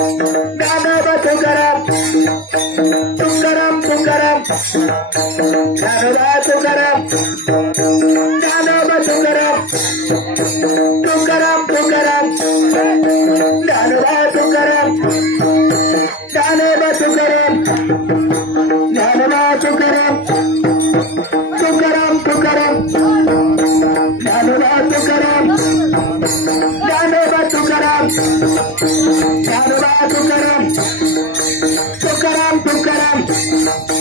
Nanaba Tukaram, Tukaram Tukaram, Nanaba Tukaram, Nanaba Tukaram, Tukaram Tukaram, Nanaba Tukaram, Nanaba Tukaram.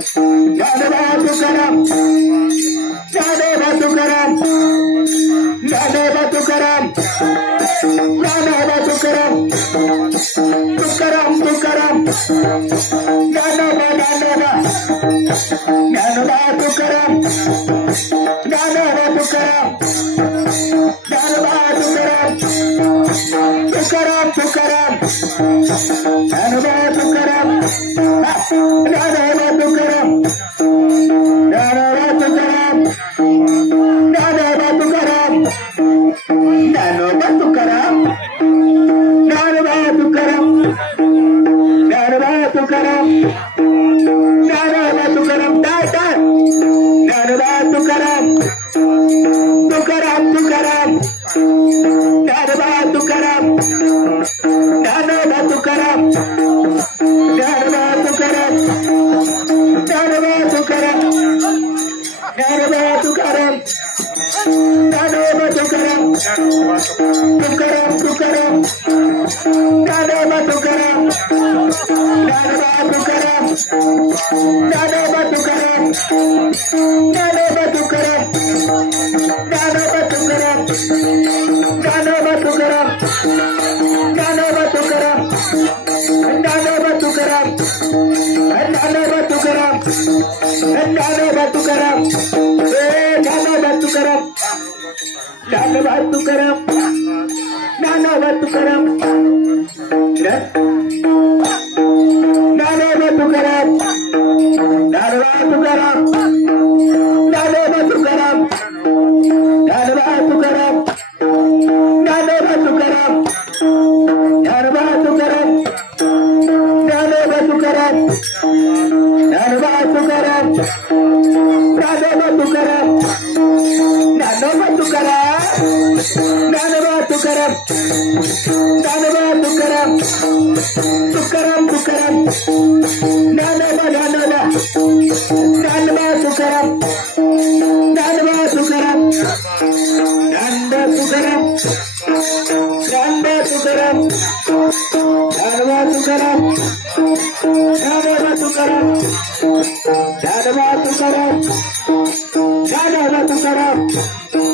Baba, Dnyanoba Tukaram Dnyanoba Tukaram Dnyanoba Tukaram Tukaram Tukaram Dnyanoba Tukaram Dnyanoba Tukaram Tukaram Tukaram Dnyanoba Tukaram Dnyanoba Tukaram Dnyanoba Tukaram Dnyanoba Tukaram Dnyanoba Tukaram Dnyanoba Tukaram Tukaram Tukaram Dnyanoba Tukaram Dnyanoba Tukaram Dnyanoba Tukaram Dnyanoba Tukaram Dnyanoba नानोबा Tukaram नानोबा Tukaram नानोबा Tukaram ए नानोबा तुकाराम नानोबा तुकाराम नानोबा तुकाराम नानोबा तुकाराम नानोबा तुकाराम ज्ञानोबा तुकाराम. ज्ञानोबा तुकाराम. ज्ञानोबा तुकाराम. ज्ञानोबा तुकाराम. तुकाराम तुकाराम. ज्ञानोबा ज्ञानोबा. ज्ञानोबा तुकाराम.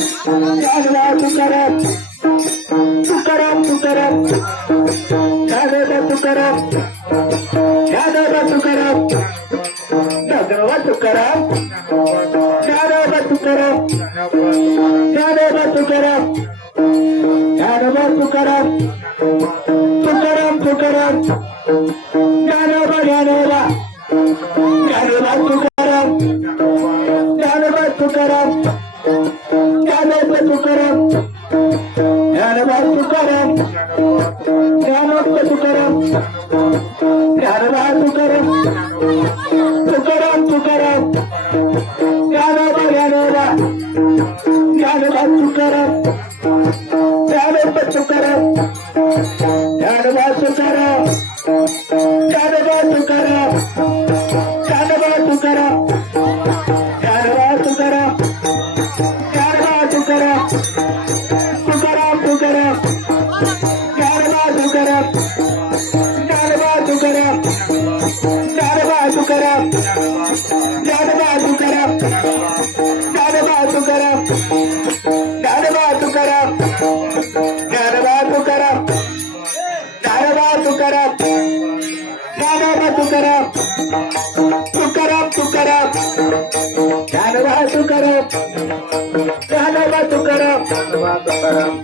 ज्ञानोबा तुकाराम तुकाराम तुकाराम ज्ञानोबा तुकाराम ज्ञानोबा तुकाराम ज्ञानोबा तुकाराम ज्ञानोबा तुकाराम ज्ञानोबा तुकाराम ज्ञानोबा तुकाराम तुकाराम तुकाराम ज्ञानोबा ज्ञानोबा ज्ञानोबा तुकाराम तुकाराम तुकाराम ज्ञानोबा ज्ञानोबा ज्ञानोबा तुकाराम ज्ञानोबा तुकाराम ज्ञानोबा तुकाराम ज्ञानोबा तुकाराम दादा तुकाराम दादा तुकाराम दादा तुकाराम दादा तुकाराम दादा तुकाराम दादा तुकाराम तुकाराम तुकाराम दादा तुकाराम दादा Tukaram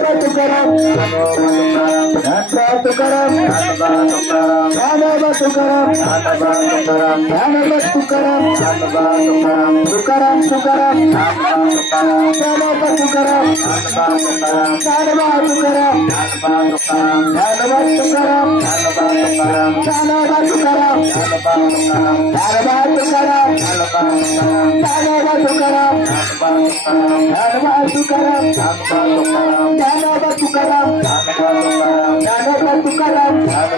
తుకరం తుకరం తుకరం తుకరం తుకరం తుకరం తుకరం తుకరం తుకరం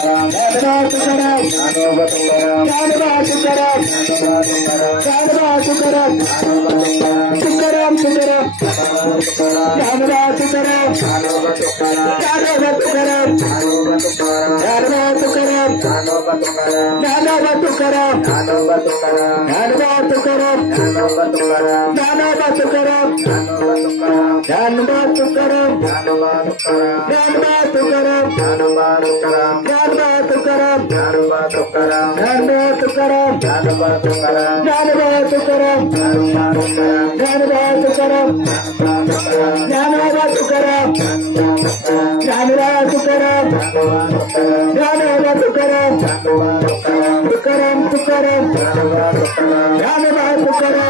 Sundaram Sundaram ராமரா Sundaram ராமரா Sundaram ராமரா Sundaram நானவா Sundaram நானவா Sundaram நானவா Sundaram நானவா Sundaram நானவா Sundaram நானவா Sundaram நானவா Sundaram நானவா Sundaram Dnyanoba Tukaram Dnyanoba Tukaram Dnyanoba Tukaram Dnyanoba Tukaram Dnyanoba Tukaram Dnyanoba Tukaram Dnyanoba Tukaram Dnyanoba Tukaram Dnyanoba Tukaram Tukaram Tukaram. Dnyanoba Tukaram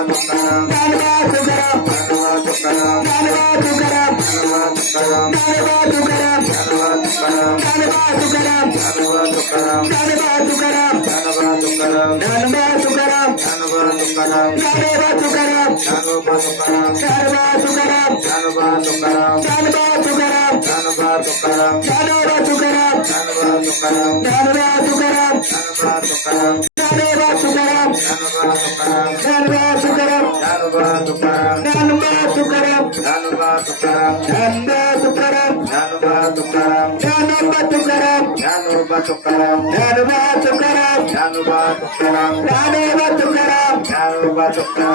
ధనుగా సుకరం ధనుగా సుకరం ధనుగా సుకరం batukaram, nanu batukaram, nanu batukaram, nanu batukaram,